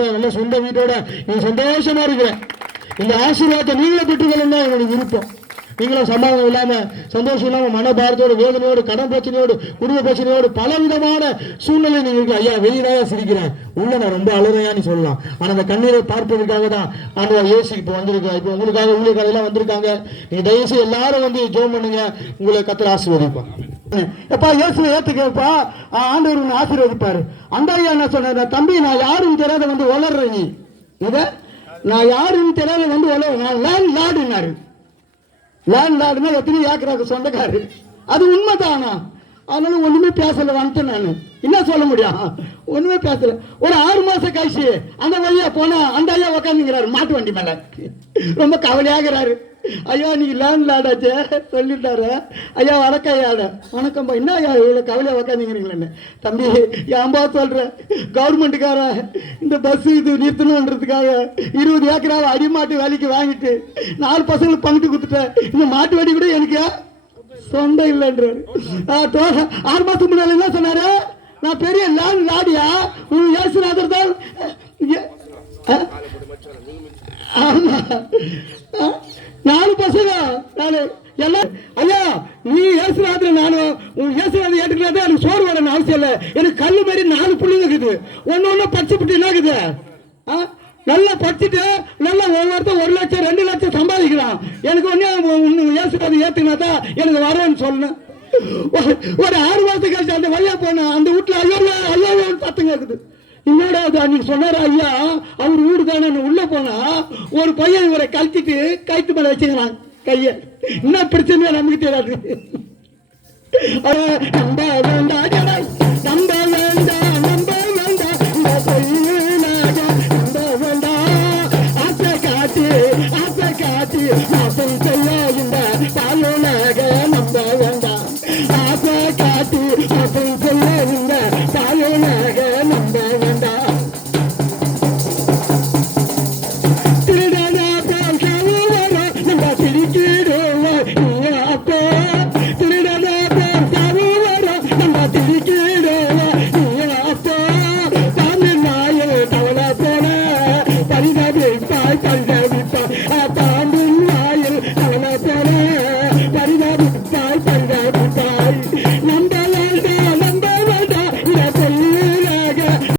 நல்ல சொந்த வீட்டோட நீங்க சந்தோஷமா இருக்கிற இந்த ஆசீர்வாதத்தை நீங்களே பெற்றுக்கணும் தான் என்னுடைய விருப்பம். நீங்களும் சமாதானம் இல்லாம சந்தோஷம் இல்லாம மனபாரத்தோடு வேதனையோடு கடன் பிரச்சனையோடு குடும்ப பிரச்சனையோடு பல விதமான சூழ்நிலை நீங்க இருக்கு. ஐயா வெளியிலாக சிரிக்கிறேன், உள்ள நான் ரொம்ப அழுறையான்னு சொல்லலாம். ஆனா அந்த கண்ணீரை பார்ப்பதற்காக தான் ஆண்டவர் இயேசு இப்போ வந்திருக்கேன். இப்போ உங்களுக்காக ஊழியர்கள் எல்லாம் வந்திருக்காங்க. நீங்க தயவுசெய்து எல்லாரும் வந்து ஜெபம் பண்ணுங்க, உங்களை கர்த்தர் ஆசீர்வதிப்பார். எப்பா இயேசுவை ஏத்துக்கப்பா, ஆண்டவர் உன்னை ஆசீர்வதிப்பாரு. அந்த ஐயா என்ன சொன்ன, தம்பி நான் யாரும் தெரியாத வந்து வளர்றேன், நீ இத நான் யாரும் தெரியாத வந்து வளர, நான் லேண்ட் லார்டுனாரு. லேண்ட் லார்டுனா எத்தனை ஏக்கராக்கு சொந்தக்காரு, அது உண்மைதானா? அதனால ஒண்ணுமே பேசல வந்துட்டேன். நான் என்ன சொல்ல முடியும், ஒண்ணுமே பேசல. ஒரு 6 மாசம் கழிச்சு அந்த வழியா போனா அந்த ஐயா உக்காந்துங்கிறாரு மாட்டு வண்டி மேல, ரொம்ப கவலையாகிறாரு. ஐயா நீங்க லேண்ட் லார்டாச்சே சொல்லிட்டாரு. ஐயா வணக்கம் ஐயாட. வணக்கம்பா. என்ன ஐயா இவ்வளவு கவலையா உக்காந்துங்கிறீங்களே? தம்பி ஏன்பா சொல்ற, கவர்மெண்ட்டுக்கார இந்த பஸ் இது நிறுத்தணுன்றதுக்காக 20 ஏக்கராவை அடிமாட்டு வேலைக்கு வாங்கிட்டு 4 பசங்களுக்கு பங்கிட்டு கொடுத்துட்டேன். இந்த மாட்டு வண்டி கூட எனக்கு சொந்தம் இல்லைன்றாரு. 6 மாசத்துக்கு முன்னால என்ன சொன்னாரு, நான் பெரிய லேண்ட் லார்டியா உன் ஏசுநாதர் தான். ஆமா 4 பசங்க நானு எல்லாம். ஐயா நீ ஏசுநாதர், நானும் உன் ஏசுநாதர் ஏற்றுக்கிறாத எனக்கு சோறு வரணும் அவசியம் இல்லை. எனக்கு கல்லு மாதிரி 4 புள்ளிங்க இருக்குது. ஒன்னு படிச்சுட்டு என்ன இருக்குது, நல்லா படிச்சுட்டு நல்லா ஒவ்வொருத்தர் 1 லட்சம் 2 லட்சம் சம்பாதிக்கலாம். எனக்கு ஒன்னு ஏசுநாதர் ஏத்துக்கினா தான் எனக்கு வரேன்னு சொல்லணும். ஒரு 6 மாசம் கழிச்சு அந்த வழியா போன அந்த வீட்டுல ஐயோ ஐயோ சத்தங்க இருக்குது. என்னடா அன்னைக்கு சொன்னாரு ஐயா அவர் வீடு தானே. உள்ள போனா ஒரு பையன் இவரை கழிச்சிட்டு கைத்து மேல வச்சுக்கிறான் கைய. என்ன பிரச்சனை நமக்கு தெரியாது. நம்ப வேண்டாம் நம்ப வேண்டாம் நம்ப வேண்டாம் நம்ப வேண்டாம். ஆசை காட்டி மாசம் செய்ய இந்த தாயுலக நம்ப வேண்டாம். ஆசை காட்டி மாசம் செய்ய இந்த தாயுலக நம்ப வேண்டாம். Bye.